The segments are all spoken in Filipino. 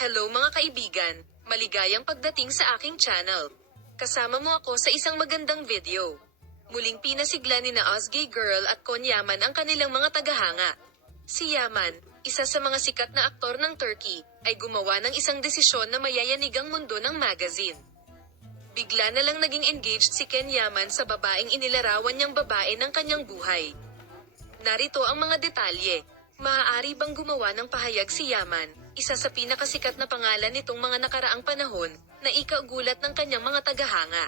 Hello mga kaibigan, maligayang pagdating sa aking channel. Kasama mo ako sa isang magandang video. Muling pinasigla ni na Özge Girl at Con Yaman ang kanilang mga tagahanga. Si Yaman, isa sa mga sikat na aktor ng Turkey, ay gumawa ng isang desisyon na mayayanig ang mundo ng magazine. Bigla na lang naging engaged si Ken Yaman sa babaeng inilarawan niyang babae ng kanyang buhay. Narito ang mga detalye. Maaari bang gumawa ng pahayag si Yaman, isa sa pinakasikat na pangalan nitong mga nakaraang panahon, na ikaugulat ng kanyang mga tagahanga.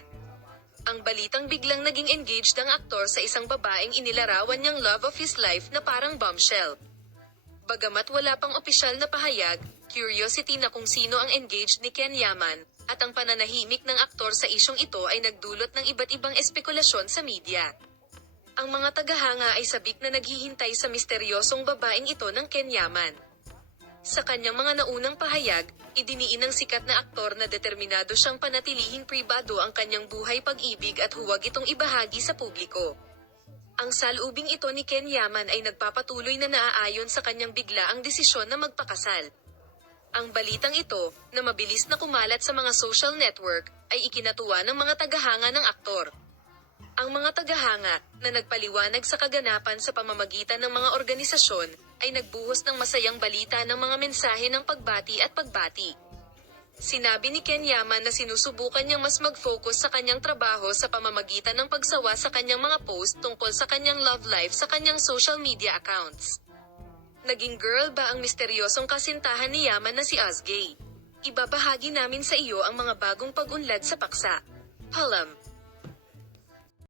Ang balitang biglang naging engaged ang aktor sa isang babaeng inilarawan niyang love of his life na parang bombshell. Bagamat wala pang opisyal na pahayag, curiosity na kung sino ang engaged ni Ken Yaman, at ang pananahimik ng aktor sa isyong ito ay nagdulot ng iba't ibang espekulasyon sa media. Ang mga tagahanga ay sabik na naghihintay sa misteryosong babaeng ito ng Ken Yaman. Sa kanyang mga naunang pahayag, idiniin ng sikat na aktor na determinado siyang panatilihing pribado ang kanyang buhay pag-ibig at huwag itong ibahagi sa publiko. Ang salubing ito ni Ken Yaman ay nagpapatuloy na naaayon sa kanyang biglaang desisyon na magpakasal. Ang balitang ito, na mabilis na kumalat sa mga social network, ay ikinatuwa ng mga tagahanga ng aktor. Ang mga tagahanga, na nagpaliwanag sa kaganapan sa pamamagitan ng mga organisasyon, ay nagbuhos ng masayang balita ng mga mensahe ng pagbati at pagbati. Sinabi ni Ken Yaman na sinusubukan niyang mas mag-focus sa kanyang trabaho sa pamamagitan ng pagsawa sa kanyang mga post tungkol sa kanyang love life sa kanyang social media accounts. Naging girl ba ang misteryosong kasintahan ni Yaman na si Özge? Ibabahagi namin sa iyo ang mga bagong pag-unlad sa paksa. Palam.